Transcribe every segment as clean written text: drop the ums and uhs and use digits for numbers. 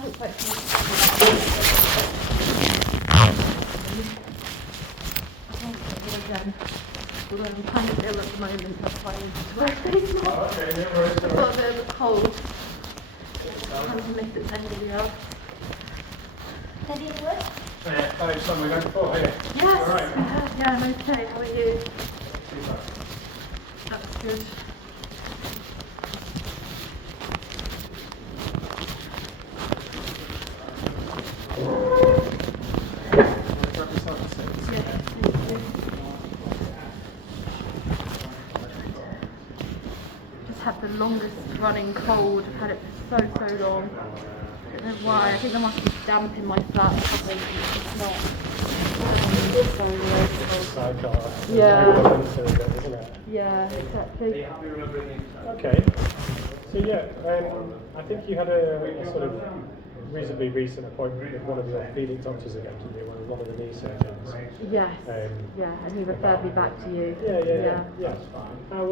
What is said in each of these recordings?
haven't quite finished. Again. Although I'm kind of ill at the moment, that's why I need to wear a face mask. Oh, okay, no worries. I've got a bit of a cold. I'm trying to miss it anybody else. Ready to work? Yeah, that is something like before, yeah. Yes, All right. yeah, I'm okay. How are you? Super. That's good. Just had the longest running cold. I've had it for so long. I don't know why. I think there must be damp in my flat or something. It's not. Yeah. Yeah, exactly. Okay. So yeah, I think you had a sort of reasonably recent appointment with one of the orthopaedic doctors again, didn't you? One of the knee surgeons. Yes. Yeah, and he referred me back to you. Yeah. How,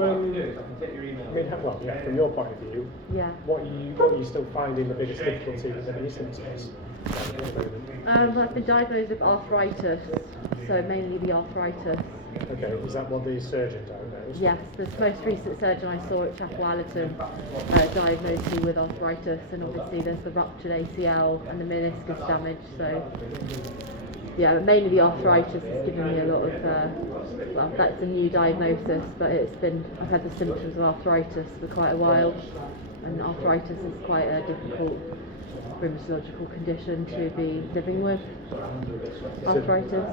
from your point of view, Yeah. what are you still finding the biggest difficulty with the knee symptoms at the moment? I've been diagnosed with arthritis, so mainly the arthritis. Okay, is that what the surgeon diagnosed? Yes, the most recent surgeon I saw at Chapel Allerton diagnosed me with arthritis, and obviously there's the ruptured ACL and the meniscus damage, so yeah, but mainly the arthritis has given me a lot of, well, that's a new diagnosis, but I've had the symptoms of arthritis for quite a while, and arthritis is quite a difficult rheumatological condition to be living with, arthritis.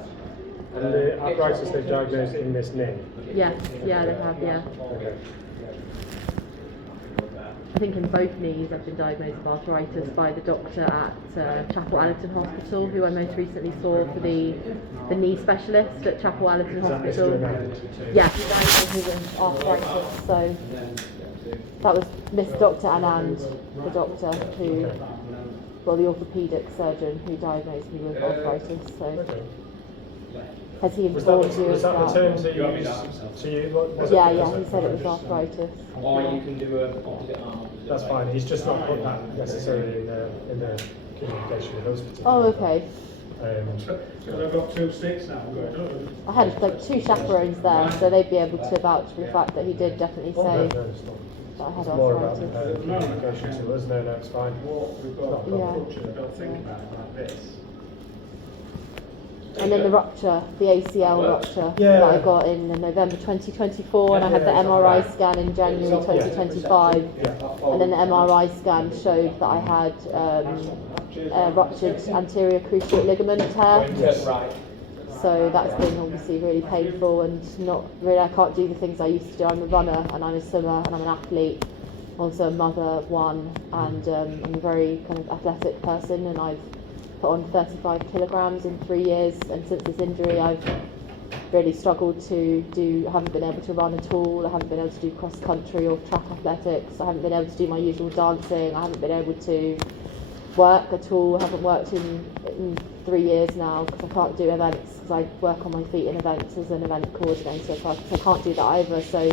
And the arthritis they've diagnosed in this knee? Yes, yeah, they have, yeah. Okay. I think in both knees I've been diagnosed with arthritis by the doctor at Chapel Allerton Hospital, who I most recently saw for the knee specialist at Chapel Allerton Hospital. Yeah, he diagnosed me with arthritis, so that was Miss Dr. Anand, the doctor who, well, the orthopaedic surgeon who diagnosed me with arthritis, so. Okay. Has he informed you was of that? Was that the terms that you used to you? Yeah, he said it was arthritis. Or you can do a opposite arm. That's fine. He's just not put that necessarily in the communication with us. Oh, okay. I've got 2 sticks now. I had like 2 chaperones there, so they'd be able to vouch for the fact that he did definitely say No, that I had it's more about arthritis. communication to us. No, it's fine. Yeah. Think about it like this. And then the rupture, the ACL rupture that I got in November 2024, and I had the MRI scan in January 2025, and then the MRI scan showed that I had a ruptured anterior cruciate ligament tear. So that's been obviously really painful, and not really, I can't do the things I used to do. I'm a runner and I'm a swimmer and I'm an athlete, also a mother of one, and I'm a very kind of athletic person, and I've put on 35 kilograms in 3 years, and since this injury I've really struggled I haven't been able to run at all, I haven't been able to do cross country or track athletics, I haven't been able to do my usual dancing, I haven't been able to work at all, I haven't worked in 3 years now because I can't do events, because I work on my feet in events as an event coordinator, so I can't do that either, so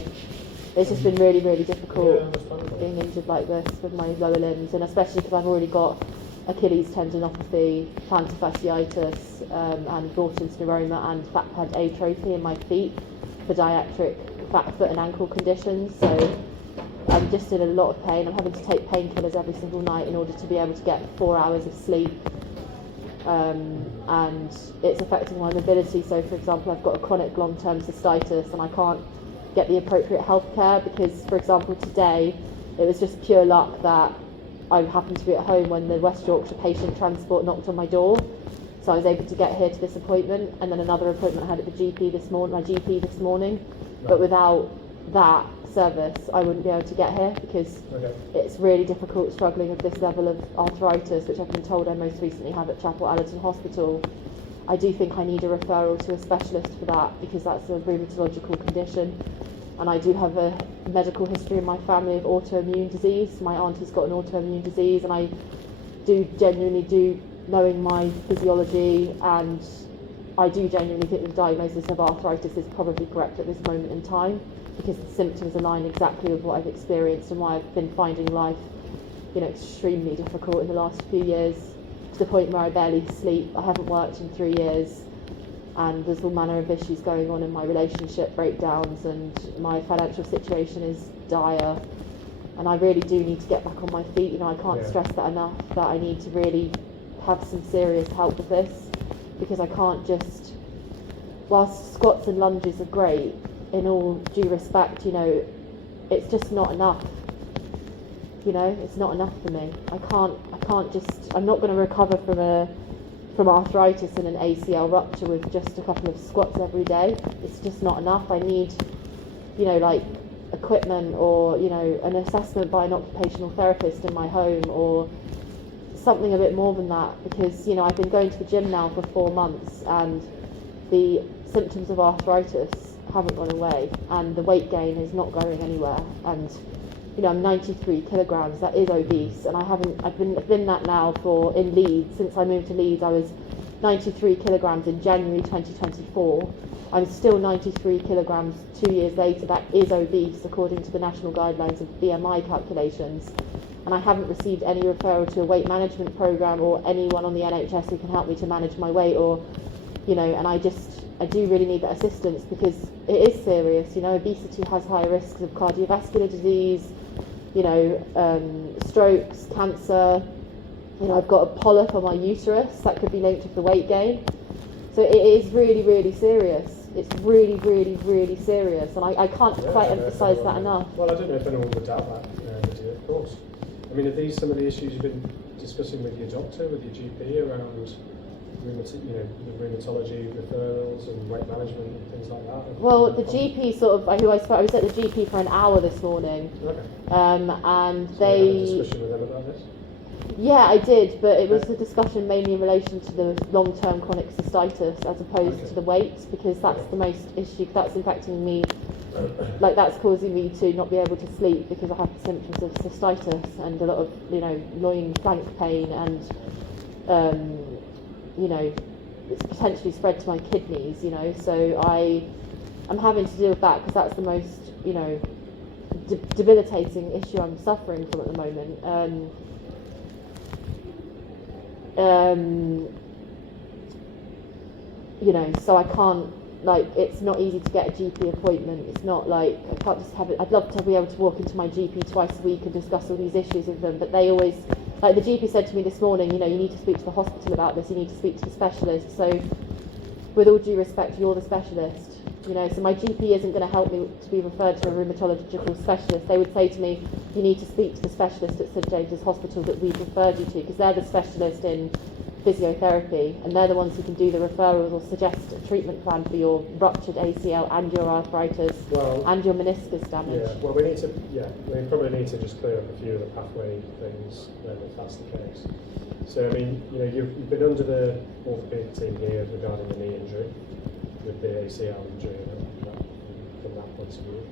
it's just been really, really difficult being injured like this with my lower limbs, and especially because I've already got Achilles tendinopathy, plantar fasciitis, and Broughton's neuroma and fat pad atrophy in my feet, podiatric fat foot and ankle conditions. So I'm just in a lot of pain. I'm having to take painkillers every single night in order to be able to get 4 hours of sleep, and it's affecting my mobility. So, for example, I've got a chronic long-term cystitis, and I can't get the appropriate health care because, for example, today it was just pure luck that I happened to be at home when the West Yorkshire patient transport knocked on my door, so I was able to get here to this appointment, and then another appointment I had at the GP this morning. But without that service, I wouldn't be able to get here because it's really difficult struggling with this level of arthritis, which I've been told I most recently have at Chapel Allerton Hospital. I do think I need a referral to a specialist for that because that's a rheumatological condition. And I do have a medical history in my family of autoimmune disease. My auntie's got an autoimmune disease, and I do genuinely knowing my physiology, and I do genuinely think the diagnosis of arthritis is probably correct at this moment in time because the symptoms align exactly with what I've experienced and why I've been finding life extremely difficult in the last few years, to the point where I barely sleep. I haven't worked in 3 years, and there's all manner of issues going on in my relationship, breakdowns, and my financial situation is dire. And I really do need to get back on my feet. I can't stress that enough, that I need to really have some serious help with this, because I can't just, whilst squats and lunges are great, in all due respect, it's just not enough. It's not enough for me. I'm not going to recover from arthritis and an ACL rupture with just a couple of squats every day. It's just not enough. I need, equipment, or, an assessment by an occupational therapist in my home, or something a bit more than that, because, I've been going to the gym now for 4 months, and the symptoms of arthritis haven't gone away, and the weight gain is not going anywhere, and I'm 93 kilograms. That is obese, and I've been that now in Leeds. Since I moved to Leeds, I was 93 kilograms in January 2024. I'm still 93 kilograms 2 years later. That is obese according to the national guidelines of BMI calculations, and I haven't received any referral to a weight management program or anyone on the NHS who can help me to manage my weight, or and I do really need that assistance, because it is serious. Obesity has high risks of cardiovascular disease, strokes, cancer. I've got a polyp on my uterus that could be linked with the weight gain. So it is really, really serious. It's really, really, really serious, and I can't quite emphasise that enough. Well, I don't know if anyone would doubt that, Lydia, of course. I mean, are these some of the issues you've been discussing with your doctor, with your GP, around the rheumatology referrals and weight management and things like that? Well, the GP I was at the GP for an hour this morning. Okay. And so they... you had a discussion with them about this? Yeah, I did, but it was a discussion mainly in relation to the long-term chronic cystitis as opposed to the weight, because that's the most issue. That's infecting me, that's causing me to not be able to sleep, because I have symptoms of cystitis and a lot of, annoying flank pain, and it's potentially spread to my kidneys, so I'm having to deal with that, because that's the most, debilitating issue I'm suffering from at the moment. So I can't, it's not easy to get a GP appointment. It's not I can't just have it. I'd love to be able to walk into my GP twice a week and discuss all these issues with them, but they always, the GP said to me this morning, you need to speak to the hospital about this, you need to speak to the specialist. So with all due respect, you're the specialist, so my GP isn't going to help me to be referred to a rheumatological specialist. They would say to me, you need to speak to the specialist at St James's Hospital that we've referred you to, because they're the specialist in physiotherapy, and they're the ones who can do the referrals or suggest a treatment plan for your ruptured ACL and your arthritis and your meniscus damage. Yeah, well, we probably need to just clear up a few of the pathway things then, if that's the case. So, I mean, you've been under the orthopaedic team here regarding the knee injury, with the ACL injury, from that point of view.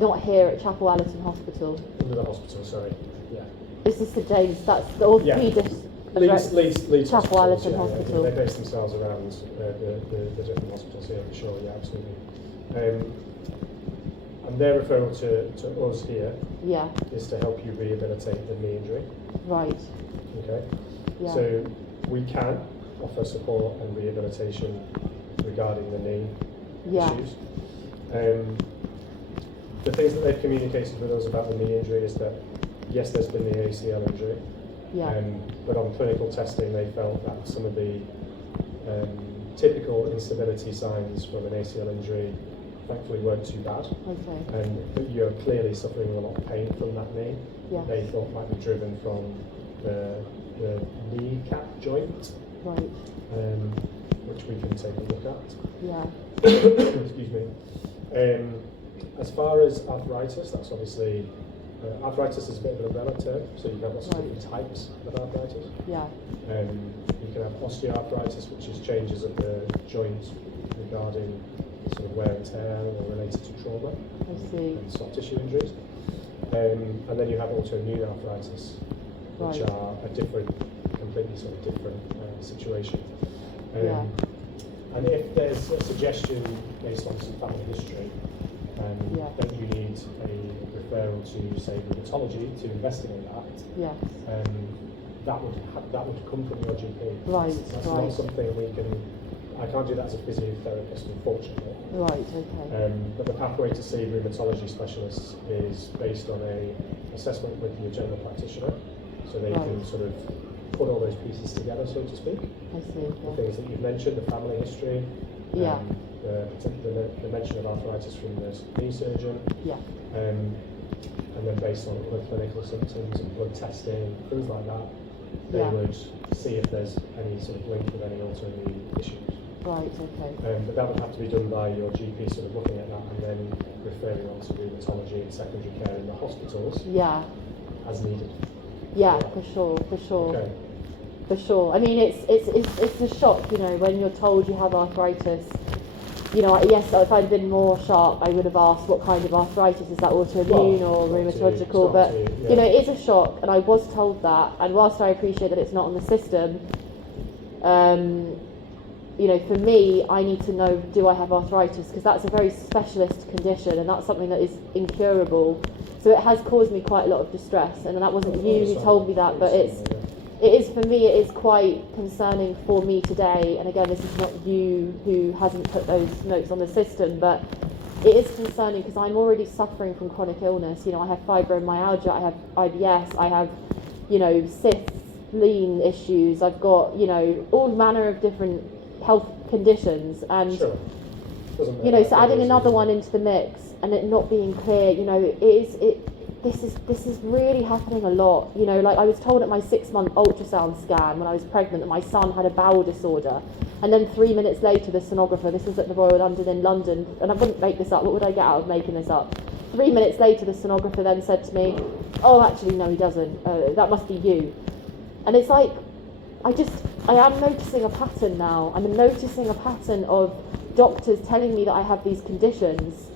Not here at Chapel Allerton Hospital. Under the hospital, sorry. Yeah. This is St James. That's the orthopaedic. Leeds Chapel Allerton Hospital. They base themselves around the different hospitals here, for sure. Yeah, absolutely. And their referral to us here is to help you rehabilitate the knee injury. Right. Okay. Yeah. So we can offer support and rehabilitation regarding the knee issues. The things that they've communicated with us about the knee injury is that yes, there's been the ACL injury, but on clinical testing they felt that some of the typical instability signs from an ACL injury thankfully weren't too bad. Okay. But you're clearly suffering a lot of pain from that knee. Yes. They thought might be driven from the kneecap joint, Right. Which we can take a look at. Yeah. Excuse me. As far as arthritis, that's obviously arthritis is a bit of an umbrella term, so you have lots of different types of arthritis. Yeah. You can have osteoarthritis, which is changes of the joint regarding sort of wear and tear or related to trauma and soft tissue injuries. And then you have autoimmune arthritis, which are a completely sort of different situation. And if there's a suggestion based on some family history then you need a referral to, say, rheumatology to investigate that. Yes. That would come from your GP. Right. That's not something I can't do that as a physiotherapist, unfortunately. Right. Okay. But the pathway to see rheumatology specialists is based on a assessment with your general practitioner, so they can sort of put all those pieces together, so to speak. I see. The things that you've mentioned, the family history, the mention of arthritis from the knee surgeon, and then based on other clinical symptoms and blood testing, things like that, they would see if there's any sort of link with any autoimmune issues. Right, okay. But that would have to be done by your GP, sort of looking at that and then referring on to rheumatology and secondary care in the hospitals as needed. Yeah, for sure. Okay. For sure. I mean, it's a shock, you know, when you're told you have arthritis. You know, yes, if I'd been more sharp, I would have asked what kind of arthritis, is that autoimmune or rheumatological, but, you know, it is a shock, and I was told that, and whilst I appreciate that it's not on the system, you know, for me, I need to know, do I have arthritis, because that's a very specialist condition, and that's something that is incurable, so it has caused me quite a lot of distress, and that wasn't you who told me that, but it is, for me, it is quite concerning for me today, and again, this is not you who hasn't put those notes on the system, but it is concerning because I'm already suffering from chronic illness. You know, I have fibromyalgia, I have IBS, I have, you know, cysts, spleen issues, I've got, you know, all manner of different health conditions, and, you know, so adding another one into the mix, and it not being clear, you know, this is really happening a lot. You know, like I was told at my 6-month ultrasound scan when I was pregnant that my son had a bowel disorder, and then 3 minutes later the sonographer, this was at the Royal London in London, and I wouldn't make this up, what would I get out of making this up? 3 minutes later the sonographer then said to me, oh actually no he doesn't, that must be you. And it's like, I am noticing a pattern now. I'm noticing a pattern of doctors telling me that I have these conditions,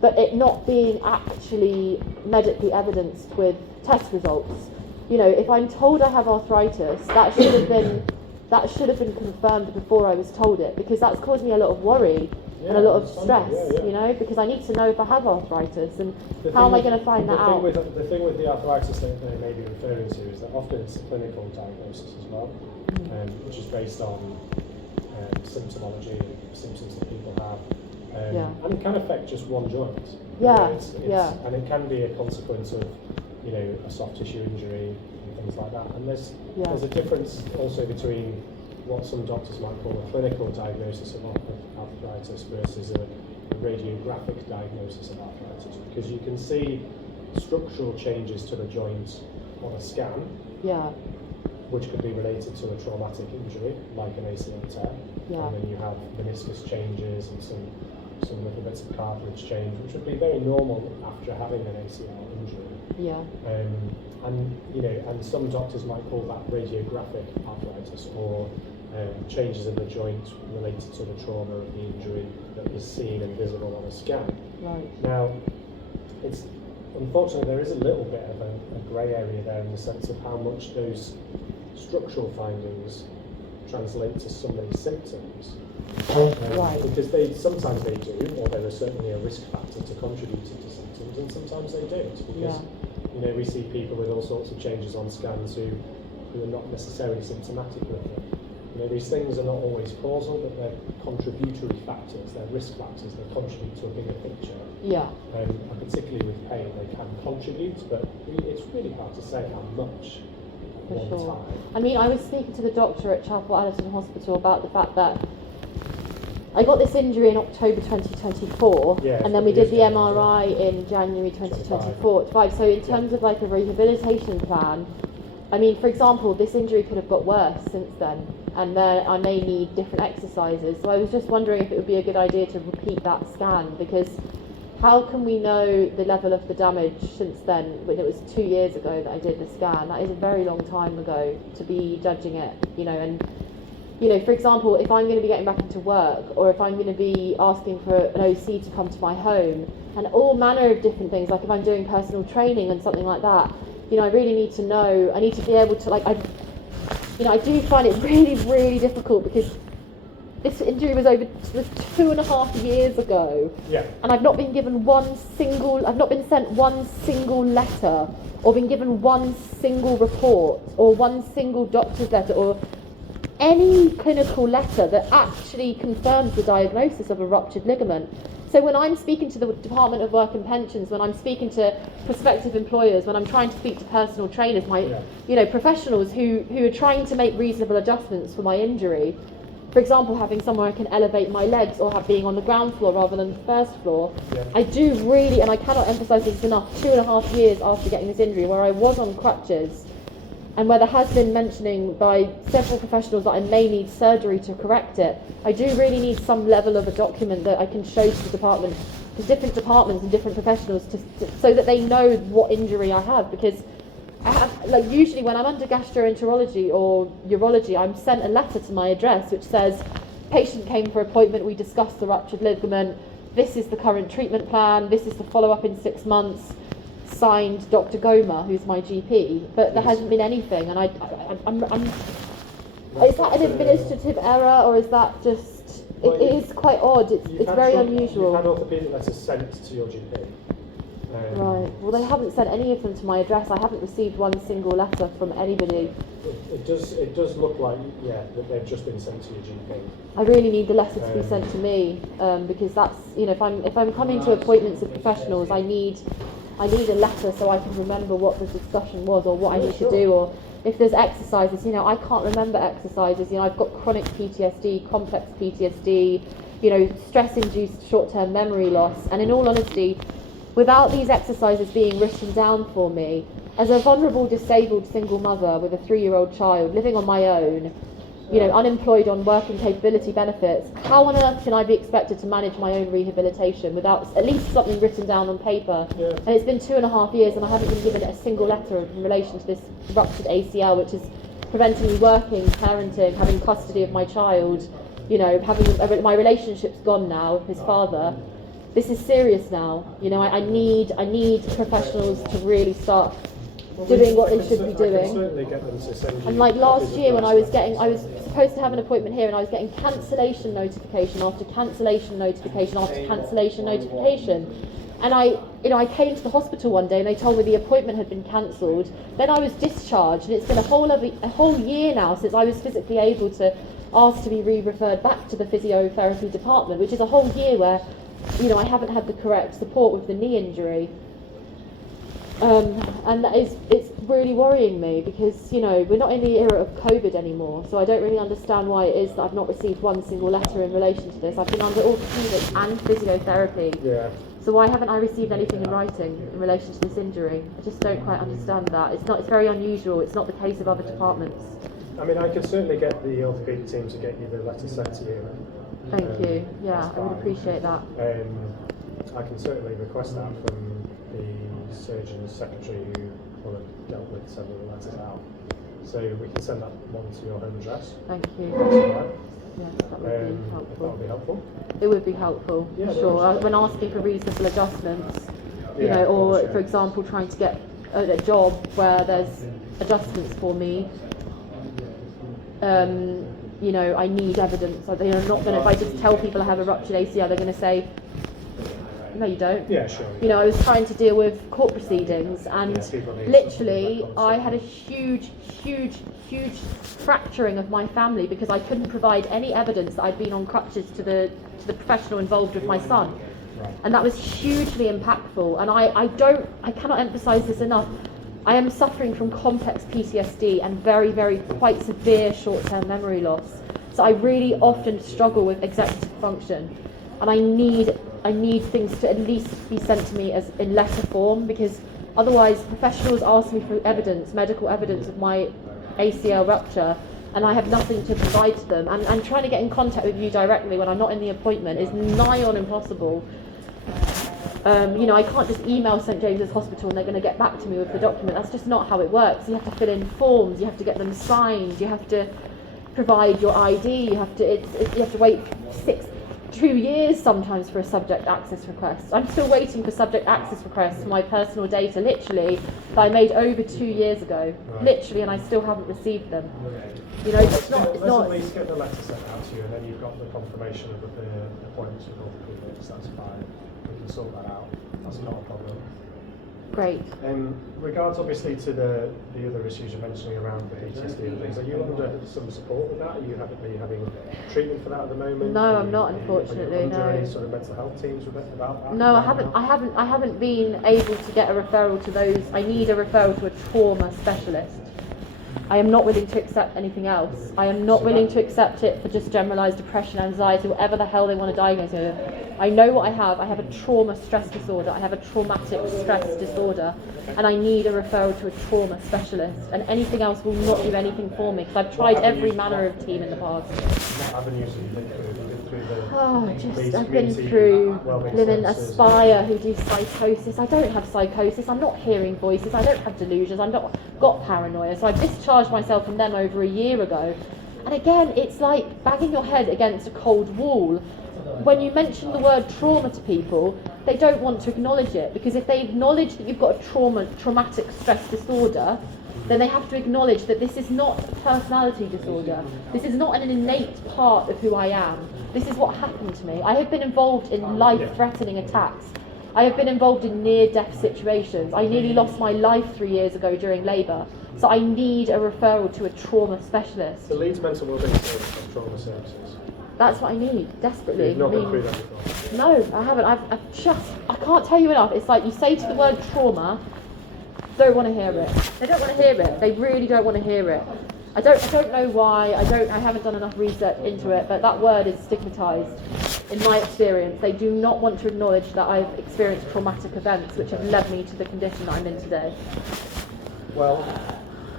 but it not being actually medically evidenced with test results. You know, if I'm told I have arthritis, that should have been confirmed before I was told it, because that's caused me a lot of worry and a lot of stress, you know, because I need to know if I have arthritis, and how am I going to find that out? The thing with the arthritis that they may be referring to is that often it's a clinical diagnosis as well, which is based on symptomology and symptoms that people have. And it can affect just one joint. And it can be a consequence of, you know, a soft tissue injury and things like that. And there's a difference also between what some doctors might call a clinical diagnosis of arthritis versus a radiographic diagnosis of arthritis, because you can see structural changes to the joint on a scan, which could be related to a traumatic injury like an ACL tear, and then you have meniscus changes and some little bits of cartilage change, which would be very normal after having an ACL injury. And you know, and some doctors might call that radiographic arthritis, or changes in the joint related to the trauma of the injury that is seen and visible on a scan. Now, it's unfortunately there is a little bit of a grey area there in the sense of how much those structural findings translate to somebody's symptoms. Because sometimes they do, or there is certainly a risk factor to contributing to symptoms, and sometimes they don't, because you know, we see people with all sorts of changes on scans who are not necessarily symptomatic with them. You know, these things are not always causal, but they're contributory factors, they're risk factors that contribute to a bigger picture. And particularly with pain, they can contribute, but it's really hard to say how much. For sure. I mean, I was speaking to the doctor at Chapel Allerton Hospital about the fact that I got this injury in October 2024, and then we did the MRI in January 2024. So in terms of like a rehabilitation plan, I mean, for example, this injury could have got worse since then, and then I may need different exercises. So I was just wondering if it would be a good idea to repeat that scan, because how can we know the level of the damage since then, when it was 2 years ago that I did the scan? That is a very long time ago to be judging it, you know. And you know, for example, if I'm going to be getting back into work, or if I'm going to be asking for an OC to come to my home, and all manner of different things, like if I'm doing personal training and something like that, you know, I really need to know, I need to be able to, like, I do find it really, really difficult, because this injury was 2.5 years ago. Yeah. And I've not been given I've not been sent one single letter, or been given one single report, or one single doctor's letter, or any clinical letter that actually confirms the diagnosis of a ruptured ligament. So when I'm speaking to the Department of Work and Pensions, when I'm speaking to prospective employers, when I'm trying to speak to personal trainers, professionals who are trying to make reasonable adjustments for my injury, for example, having somewhere I can elevate my legs, or being on the ground floor rather than the first floor, I do really, and I cannot emphasise this enough, 2.5 years after getting this injury, where I was on crutches, and where there has been mentioning by several professionals that I may need surgery to correct it, I do really need some level of a document that I can show to the department, to different departments and different professionals, so that they know what injury I have. Because I have, usually when I'm under gastroenterology or urology, I'm sent a letter to my address which says, patient came for appointment, we discussed the ruptured ligament, this is the current treatment plan, this is the follow-up in 6 months, signed Dr. Goma, who's my GP, but there hasn't been anything, and is that an administrative error, or is that just, it is quite odd, it's very unusual. You've had orthopaedic letters sent to your GP. Right, well they haven't sent any of them to my address. I haven't received one single letter from anybody. It does look like, that they've just been sent to your GP. I really need the letter to be sent to me, because that's, if I'm coming to appointments with professionals, I need a letter so I can remember what the discussion was, or what I need to do, or if there's exercises, I can't remember exercises, I've got chronic PTSD, complex PTSD, stress-induced short-term memory loss, and in all honesty, without these exercises being written down for me, as a vulnerable disabled single mother with a 3-year-old child living on my own, unemployed on working capability benefits, how on earth can I be expected to manage my own rehabilitation without at least something written down on paper? Yeah. And it's been 2.5 years and I haven't been given a single letter in relation to this ruptured ACL, which is preventing me working, parenting, having custody of my child, having my relationship's gone now with his father. This is serious now. I need professionals to really start doing what they should be doing. And last year when I was supposed to have an appointment here, and I was getting cancellation notification after cancellation notification after cancellation notification. And I came to the hospital one day and they told me the appointment had been cancelled. Then I was discharged, and it's been a whole year now since I was physically able to ask to be re-referred back to the physiotherapy department, which is a whole year where I haven't had the correct support with the knee injury. And it's really worrying me, because we're not in the era of COVID anymore, so I don't really understand why it is that I've not received one single letter in relation to this. I've been under orthopaedic and physiotherapy, so why haven't I received anything in writing in relation to this injury? I just don't quite understand that. It's very unusual. It's not the case of other departments. I mean, I could certainly get the orthopaedic team to get you the letter sent to you. Thank you. Yeah, I would appreciate that. I can certainly request that from the surgeon's secretary who will have dealt with several letters out. So we can send that one to your home address. Thank you. Yes, that would be helpful. If that would be helpful. It would be helpful, sure. When asking for reasonable adjustments, or for example, trying to get a job where there's adjustments for me, I need evidence. They're not going to, if I just tell people I have a ruptured ACL, they're going to say, no you don't. Yeah, sure. I was trying to deal with court proceedings, and literally I had a huge fracturing of my family because I couldn't provide any evidence that I'd been on crutches to the professional involved with my son. Right. And that was hugely impactful, and I cannot emphasize this enough. I am suffering from complex PTSD and very quite severe short-term memory loss. So I really often struggle with executive function, and I need things to at least be sent to me as in letter form, because otherwise professionals ask me for medical evidence of my ACL rupture, and I have nothing to provide to them. And trying to get in contact with you directly when I'm not in the appointment is nigh on impossible. I can't just email St James's Hospital and they're going to get back to me with the document. That's just not how it works. You have to fill in forms, you have to get them signed, you have to provide your ID, you have to wait 2 years sometimes for a subject access request. I'm still waiting for subject access requests for my personal data, literally, that I made over 2 years ago, literally, and I still haven't received them. You know, it's not. Let's at least get the letter sent out to you, and then you've got the confirmation of the appointments with orthopaedics. That's fine. We can sort that out. That's not a problem. Great. Regards obviously to the other issues you're mentioning around the PTSD and things, are you under some support with that? Are you having treatment for that at the moment? No, I'm not, unfortunately. Are you under no. any sort of mental health teams about that? No, I haven't been able to get a referral to those. I need a referral to a trauma specialist. I am not willing to accept anything else. I am not willing to accept it for just generalised depression, anxiety, whatever the hell they want to diagnose me with. I know what I have. I have a trauma stress disorder. I have a traumatic stress disorder, and I need a referral to a trauma specialist. And anything else will not do anything for me, because I've tried every manner of team in the past. What avenues have you been through? Have you been through I've been through living Aspire, who do psychosis. I don't have psychosis. I'm not hearing voices. I don't have delusions. I've not got paranoia. So I discharged myself from them over a year ago. And again, it's like banging your head against a cold wall. When you mention the word trauma to people, they don't want to acknowledge it, because if they acknowledge that you've got a traumatic stress disorder, then they have to acknowledge that this is not a personality disorder. This is not an innate part of who I am. This is what happened to me. I have been involved in life-threatening attacks. I have been involved in near-death situations. I nearly lost my life 3 years ago during labour. So I need a referral to a trauma specialist. The Leeds Mental Wellbeing Service has trauma services. That's what I need, desperately. You've not been through that before? No, I haven't. I can't tell you enough. It's like you say to the word trauma, don't want to hear it. They don't want to hear it. They really don't want to hear it. I don't know why. I haven't done enough research into it, but that word is stigmatised. In my experience, they do not want to acknowledge that I've experienced traumatic events which have led me to the condition that I'm in today. Well,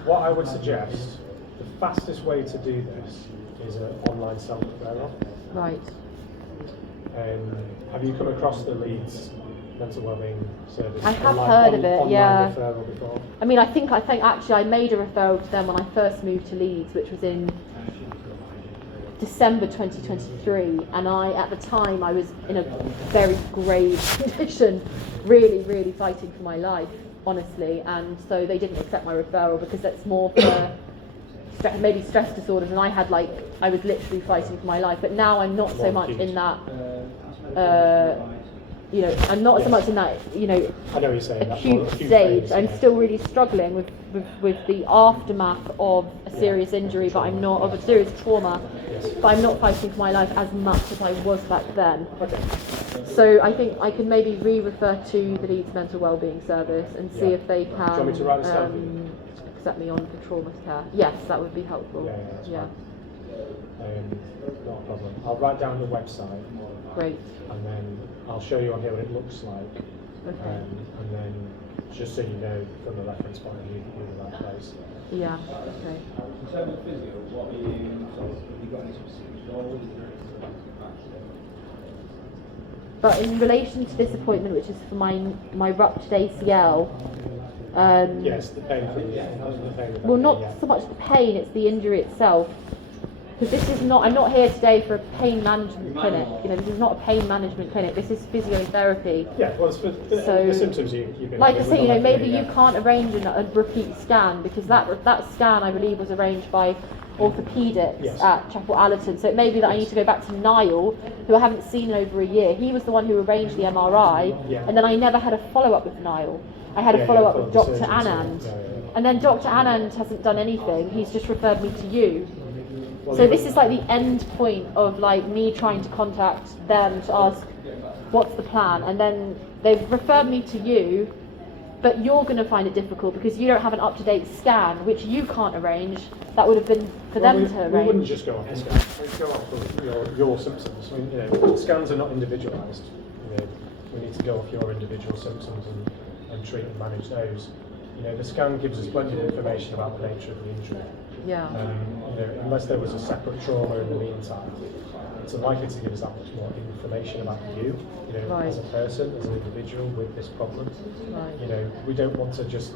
what I would suggest, the fastest way to do this is an online self-referral. Right. Have you come across the Leeds Mental Wellbeing Service? I have heard of it, yeah. Referral before? I mean, I think actually I made a referral to them when I first moved to Leeds, which was in December 2023, and at the time I was in a very grave condition, really, really fighting for my life, honestly, and so they didn't accept my referral because that's more for maybe stress disorders, and I was literally fighting for my life. But now I'm not so much in that, I'm not so much in that, I know what you're saying, acute stage. I'm still really struggling with the aftermath of a serious injury, but I'm not, of a serious trauma, but I'm not fighting for my life as much as I was back then. Okay. So I think I can maybe re-refer to the Leeds Mental Wellbeing Service and see if they can Do you want me to write this down for you? accept me on for trauma care. Yes, that would be helpful. Yeah. Not a problem. I'll write down the website. Great. And then I'll show you on here what it looks like. Okay. And then just so you know from the reference point of view, you're in the right place. Yeah. Okay. In terms of physio, what are you, have you got any specific goals? But in relation to this appointment, which is for my ruptured ACL, yes, the pain from the pain. well, not so much the pain; it's the injury itself. Because this is not, I'm not here today for a pain management clinic. This is not a pain management clinic. This is physiotherapy. Yeah, well, it's for the symptoms you've been like I having say, maybe you can't arrange a repeat scan, because that scan, I believe, was arranged by orthopaedics at Chapel Allerton. So it may be that I need to go back to Niall, who I haven't seen in over a year. He was the one who arranged the MRI, and then I never had a follow-up with Niall. I had a follow-up with Dr. Anand, and then Dr. Anand hasn't done anything. He's just referred me to you. So this is like the end point of like me trying to contact them to ask what's the plan, and then they've referred me to you, but you're going to find it difficult because you don't have an up-to-date scan, which you can't arrange. That would have been for them to arrange. We wouldn't just go off the scan. We'd go off of your symptoms. I mean, scans are not individualised. We need to go off your individual symptoms and treat and manage those. the scan gives us plenty of information about the nature of the injury. Yeah. Unless there was a separate trauma in the meantime, it's unlikely to give us that much more information about you, Right. as a person, as an individual with this problem. Right. We don't want to just,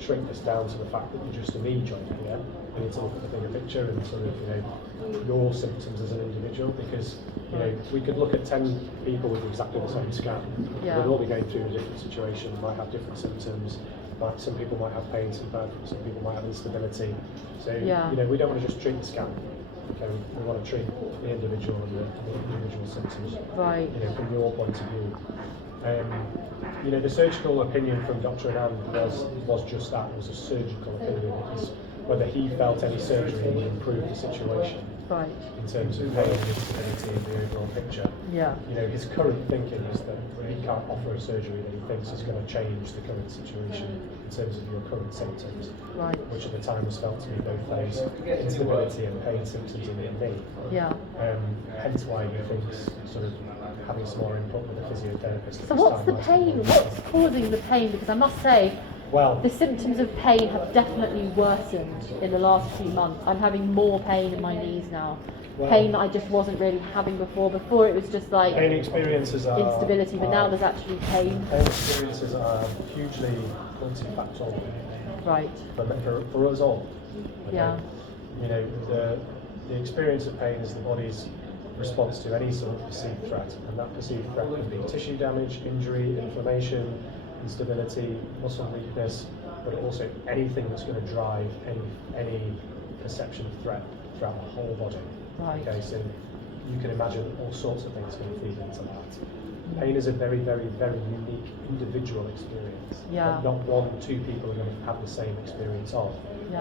shrink this down to the fact that you're just a knee joint here. We need to look at the bigger picture and sort of, your symptoms as an individual, because, we could look at 10 people with exactly the same scan. Yeah. They'd all be going through a different situation, might have different symptoms. Some people might have pain, some people might have instability. So, we don't want to just treat the scan. Okay, we want to treat the individual and the individual symptoms. Right. From your point of view. The surgical opinion from Dr. Anand was just that. It was a surgical opinion. It was whether he felt any surgery would improve the situation. Right. In terms of pain and instability and the overall picture. Yeah. His current thinking is that he can't offer a surgery that he thinks is going to change the current situation in terms of your current symptoms. Right. Which at the time was felt to be both those instability and pain symptoms in your knee. Yeah. Hence why he thinks sort of having some more input with the physiotherapist. So what's the pain? What's causing the pain? Because I must say, the symptoms of pain have definitely worsened in the last few months. I'm having more pain in my knees now. Pain that I just wasn't really having before. Before it was just like pain experiences are instability, but now there's actually pain. Pain experiences are hugely multifactorial. Right. For us all. Okay? Yeah. The experience of pain is the body's response to any sort of perceived threat, and that perceived threat can be tissue damage, injury, inflammation, instability, muscle weakness, but also anything that's going to drive any perception of threat throughout the whole body. Right. Okay, so you can imagine all sorts of things can feed into that. Pain is a very, very, very unique individual experience. Yeah. Not one, two people are going to have the same experience of,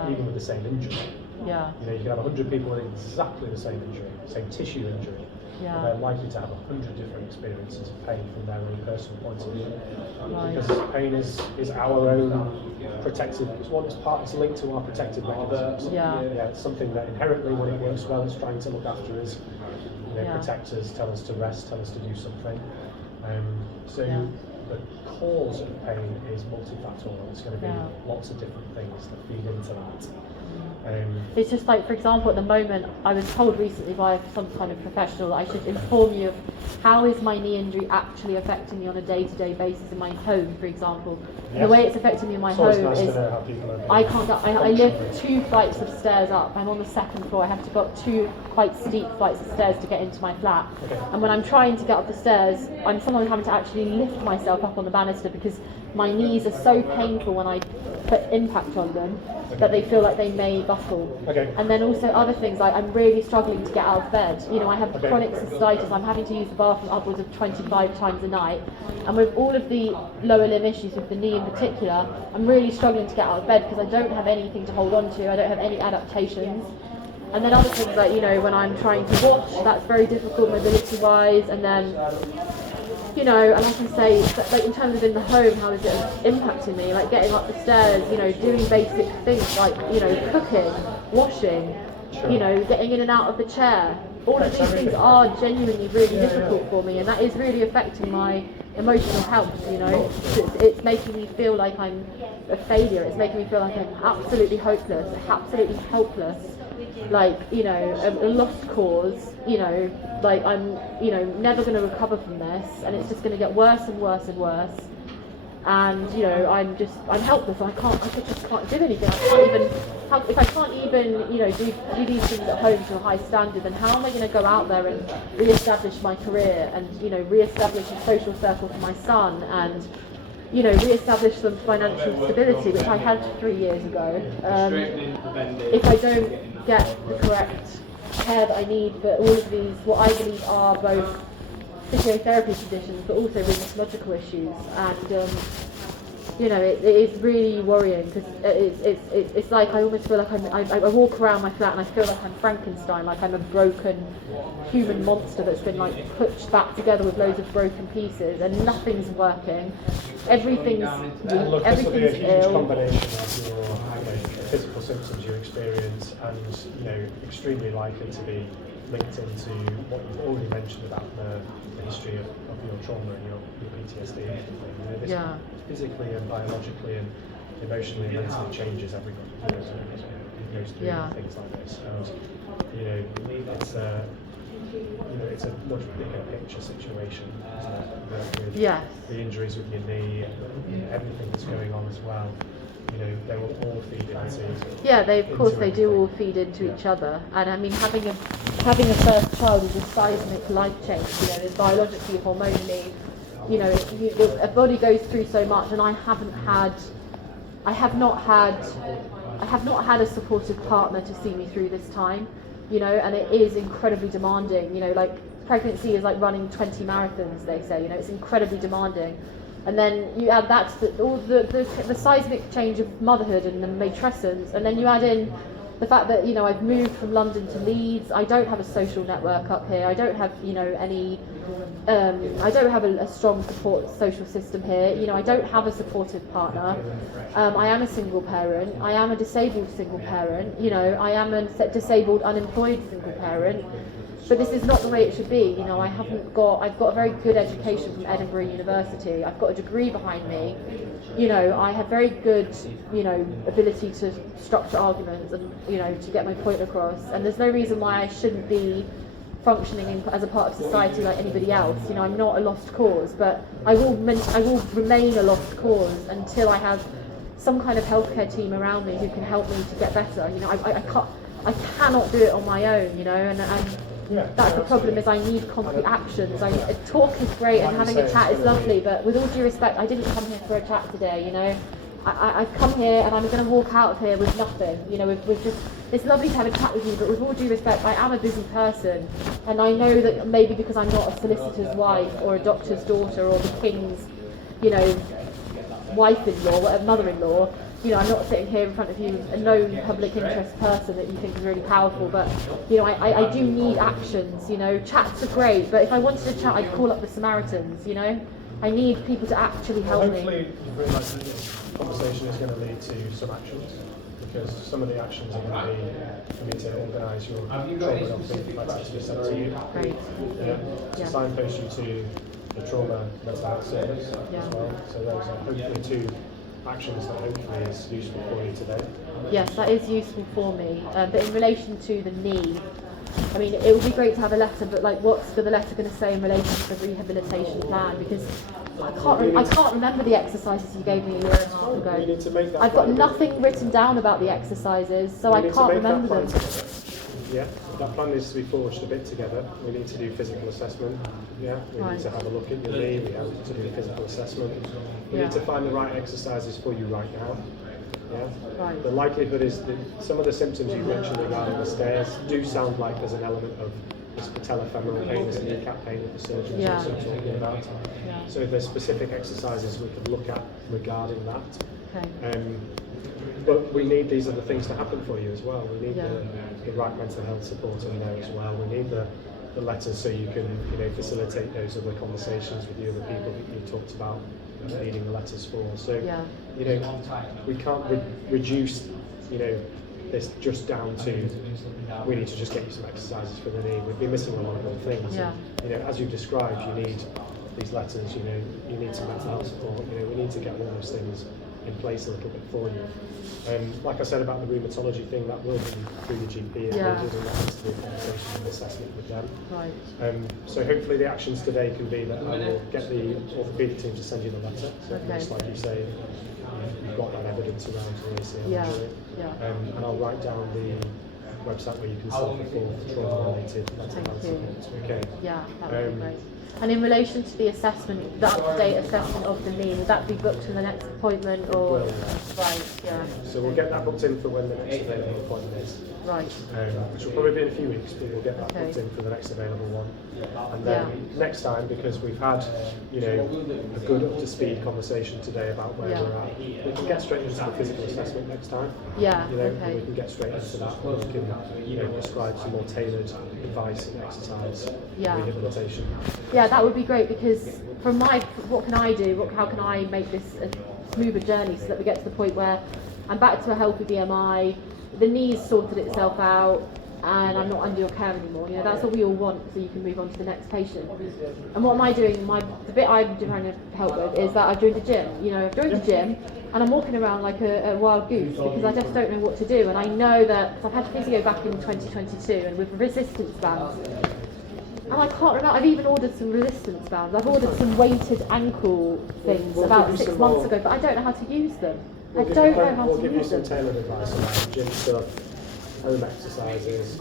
even with the same injury. Yeah. You can have 100 people with exactly the same injury, same tissue injury. Yeah. But they're likely to have 100 different experiences of pain from their own personal point of view. Right. Because pain is our own protective, it's linked to our protective mechanisms. Yeah. It's something that inherently, when it works well, it's trying to look after us, protect us, tell us to rest, tell us to do something. The cause of pain is multifactorial. It's going to be lots of different things that feed into that. It's just like, for example, at the moment, I was told recently by some kind of professional that I should inform you of how is my knee injury actually affecting me on a day-to-day basis in my home, for example. Yes. The way it's affecting me in my home is I can't go, I live 2 flights of stairs up. I'm on the 2nd floor. I have to go up 2 quite steep flights of stairs to get into my flat. Okay. And when I'm trying to get up the stairs, I'm sometimes having to actually lift myself up on the banister because my knees are so painful when I put impact on them that they feel like they may buckle. Okay. And then also other things like I'm really struggling to get out of bed. I have chronic cystitis. I'm having to use the bathroom upwards of 25 times a night. And with all of the lower limb issues with the knee in particular, I'm really struggling to get out of bed because I don't have anything to hold on to. I don't have any adaptations. And then other things like, when I'm trying to wash, that's very difficult mobility-wise. And then and like I say, like in terms of in the home, how is it impacting me? Like getting up the stairs, doing basic things like, cooking, washing, getting in and out of the chair. All of these things are genuinely really difficult for me, and that is really affecting my emotional health, It's making me feel like I'm a failure. It's making me feel like I'm absolutely hopeless, absolutely helpless. Like, a lost cause, like I'm, never going to recover from this, and it's just going to get worse and worse and worse. And, I'm helpless. I just can't do anything. If I can't even, do these things at home to a high standard, then how am I going to go out there and re-establish my career and, re-establish a social circle for my son and, re-establish some financial stability, which I had 3 years ago. If I don't get the correct care that I need for all of these, what I believe are both physiotherapy conditions, but also rheumatological issues, and it is really worrying because it's like I almost feel like I walk around my flat and I feel like I'm Frankenstein, like I'm a broken human monster that's been like put back together with loads of broken pieces, and nothing's working. Everything's weak, everything's ill. Combination of your physical symptoms you experience, and extremely likely to be linked into what you've already mentioned about the history of your trauma and your PTSD. Physically and biologically, and emotionally and mentally changes everybody. Who goes through things like this, and it's a much bigger picture situation, isn't it? With the injuries with your knee, everything that's going on as well. They will all feed into. Yeah, of course they do all feed into each other, and I mean having a first child is a seismic life change. There's biologically, hormonally, a body goes through so much, and I have not had a supportive partner to see me through this time, and it is incredibly demanding. Like pregnancy is like running 20 marathons, they say. It's incredibly demanding. And then you add that to all the seismic change of motherhood and the matrescence, and then you add in the fact that I've moved from London to Leeds. I don't have a social network up here. I don't have any. I don't have a strong support social system here. I don't have a supportive partner. I am a single parent. I am a disabled single parent. I am a disabled unemployed single parent. But this is not the way it should be. I've got a very good education from Edinburgh University. I've got a degree behind me. I have very good, ability to structure arguments and, to get my point across. And there's no reason why I shouldn't be functioning as a part of society like anybody else. I'm not a lost cause, but I will remain a lost cause until I have some kind of healthcare team around me who can help me to get better. I cannot do it on my own, and that's the problem, is I need concrete actions. Talk is great and having a chat is lovely, but with all due respect, I didn't come here for a chat today. I've come here and I'm going to walk out of here with nothing. It's lovely to have a chat with you, but with all due respect, I am a busy person, and I know that maybe because I'm not a solicitor's wife or a doctor's daughter or the king's, wife-in-law, or mother-in-law. I'm not sitting here in front of you, a known public interest person that you think is really powerful, but I do need actions. Chats are great, but if I wanted to chat, I'd call up the Samaritans. I need people to actually help me. Hopefully you've realised that this conversation is going to lead to some actions, because some of the actions are going to be for me to organise your trauma nothing letter to be sent to you. Great. To signpost you to the trauma mental health service as well. So those are hopefully two actions that hopefully is useful for you today. Yes, that is useful for me. But in relation to the knee, I mean, it would be great to have a letter, but what's the letter going to say in relation to the rehabilitation plan? Because I can't remember the exercises you gave me a year and a half ago. We need to make that I've got nothing written down about the exercises, so I can't remember them. Yeah, that plan needs to be forged a bit together. We need to do physical assessment. Yeah, we need to have a look at your knee. We have to do physical assessment. We need to find the right exercises for you right now. Yeah. Right. The likelihood is that some of the symptoms you mentioned regarding the stairs do sound like there's an element of this patellofemoral pain, this kneecap pain that the surgeons are also talking about. Yeah. So if there's specific exercises we could look at regarding that. Okay. But we need these other things to happen for you as well. We need the right mental health support in there as well. We need the letters so you can facilitate those other conversations with the other people that you talked about needing the letters for. So we can't reduce this just down to we need to just get you some exercises for the knee. We'd be missing a lot of other things. Yeah. And, as you've described, you need these letters. You need some mental health support. We need to get all those things in place a little bit for you. Like I said about the rheumatology thing, that will be through the GP and that has to be a conversation and assessment with them. Right. So hopefully the actions today can be that I will get the orthopaedic team to send you the letter. So just like you say, you've got that evidence around your ACL injury. And I'll write down the website where you can sign up for trauma-related mental health support. Okay. Yeah, that would be great. And in relation to the assessment, the up-to-date assessment of the knee, will that be booked for the next appointment or? Right, yeah. So we'll get that booked in for when the next available appointment is. Right. Which will probably be in a few weeks, but we'll get that booked in for the next available one. And then next time, because we've had, a good up-to-speed conversation today about where we're at, we can get straight into the physical assessment next time. Yeah, We can get straight into that, and we can, prescribe some more tailored advice and exercise rehabilitation. Yeah, that would be great, because from what can I do? How can I make this a smoother journey so that we get to the point where I'm back to a healthy BMI, the knee's sorted itself out, and I'm not under your care anymore. You know, that's what we all want, so you can move on to the next patient. And what am I doing? The bit I'm trying to help with is that I joined the gym. You know, I've joined the gym, and I'm walking around like a wild goose because I just don't know what to do. And I know that, because I've had physio back in 2022, and with resistance bands, and I can't remember, I've even ordered some resistance bands. I've ordered some weighted ankle things about 6 months ago, but I don't know how to use them. I don't know how to use them. We'll give you some tailored advice around gym stuff, home exercises,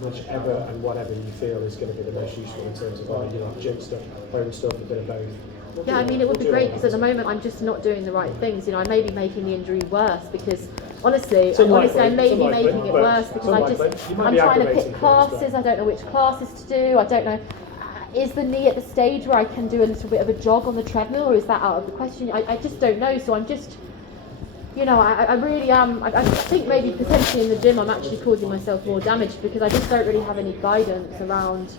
whichever and whatever you feel is going to be the most useful in terms of whether you like gym stuff, home stuff, a bit of both. Yeah, I mean, it would be great because at the moment I'm just not doing the right things. You know, I may be making the injury worse because honestly, I may be making it worse because I'm trying to pick classes. I don't know which classes to do. I don't know. Is the knee at the stage where I can do a little bit of a jog on the treadmill, or is that out of the question? I just don't know. So I'm just, you know, I really am. I think maybe potentially in the gym I'm actually causing myself more damage because I just don't really have any guidance around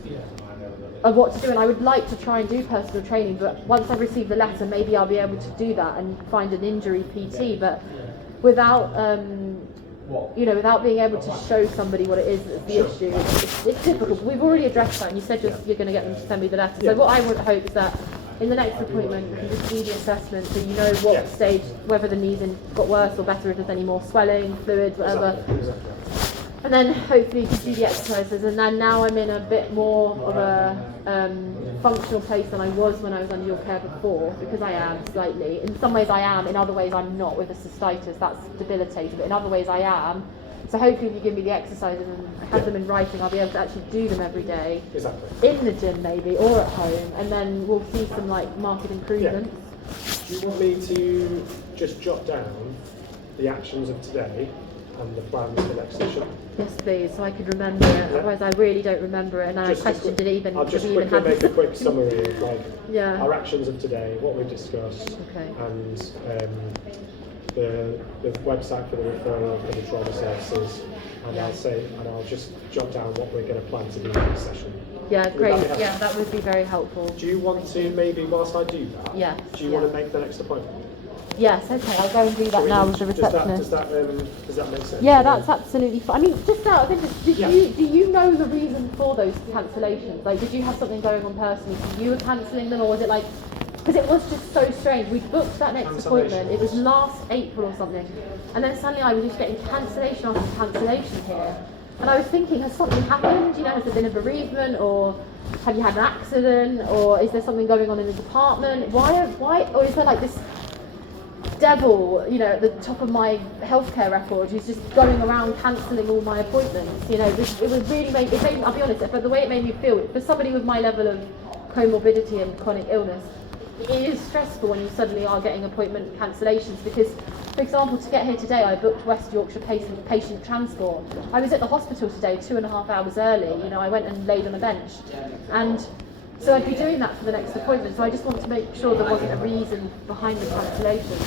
of what to do. And I would like to try and do personal training, but once I've received the letter, maybe I'll be able to do that and find an injury PT. But without, you know, without being able to show somebody what it is that's the issue, it's difficult. We've already addressed that, and you said you're going to get them to send me the letter. So what I would hope is that in the next appointment, you can just do the assessment so you know what stage, whether the knee's got worse or better, if there's any more swelling, fluids, whatever. Exactly. And then hopefully you can do the exercises. And then now I'm in a bit more of a functional place than I was when I was under your care before, because I am slightly. In some ways I am, in other ways I'm not. With the cystitis, that's debilitating, but in other ways I am. So hopefully if you give me the exercises and have them in writing, I'll be able to actually do them every day. Exactly. In the gym maybe, or at home, and then we'll see some like marked improvements. Do you want me to just jot down the actions of today and the plans for next session? Yes, please, so I could remember it. Otherwise, I really don't remember it, and I questioned it even. I'll just quickly make a quick summary of like our actions of today, what we've discussed, and the website for the referral for the trauma services, and I'll just jot down what we're going to plan to do in this session. Yeah, great. That would be very helpful. Do you want to maybe, whilst I do that, do you want to make the next appointment? Yes, okay, I'll go and do that now with the receptionist. Does that make sense? Yeah, that's absolutely fine. I mean, just out of interest, do you know the reason for those cancellations? Like, did you have something going on personally so you were cancelling them, or was it like, because it was just so strange. We booked that next appointment, it was last April or something, and then suddenly I was just getting cancellation after cancellation here. And I was thinking, has something happened? You know, has there been a bereavement, or have you had an accident, or is there something going on in the department? Why, or is there like this devil, you know, at the top of my healthcare record who's just going around cancelling all my appointments? You know, it was really made, I'll be honest, but the way it made me feel, for somebody with my level of comorbidity and chronic illness, it is stressful when you suddenly are getting appointment cancellations, because, for example, to get here today, I booked West Yorkshire patient transport. I was at the hospital today 2.5 hours early. You know, I went and laid on a bench, and so I'd be doing that for the next appointment. So I just want to make sure there wasn't a reason behind the cancellation.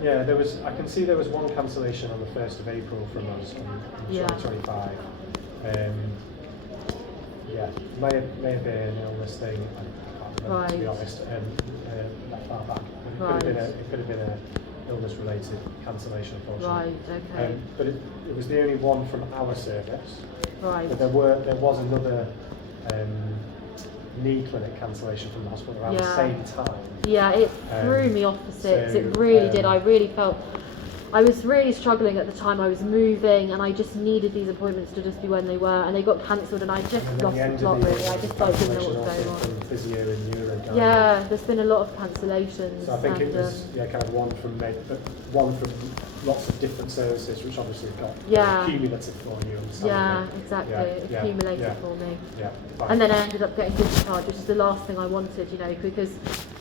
Yeah, I can see there was one cancellation on the 1st of April from us in 2025. May have been an illness thing, I can't remember, to be honest, that far back. But it could have been an illness-related cancellation, unfortunately. Right, okay. But it was the only one from our service. Right. But there was another knee clinic cancellation from the hospital around the same time. Yeah, it threw me off the six. It really did. I really felt, I was really struggling at the time. I was moving and I just needed these appointments to just be when they were, and they got cancelled and I just lost the plot really. I just didn't know what was going on. Physio and neuro. Yeah, there's been a lot of cancellations. So I think it was kind of one from lots of different services, which obviously got cumulative for you. Yeah, exactly. It accumulated for me. Yeah. And then I ended up getting discharged, which is the last thing I wanted, you know, because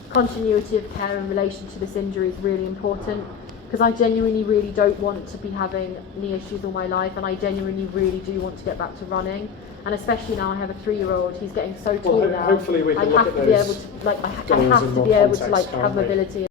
continuity of care in relation to this injury is really important. Because I genuinely really don't want to be having knee issues all my life, and I genuinely really do want to get back to running. And especially now I have a 3-year-old, he's getting so tall now. Hopefully we can look at those I have to be able to have mobility.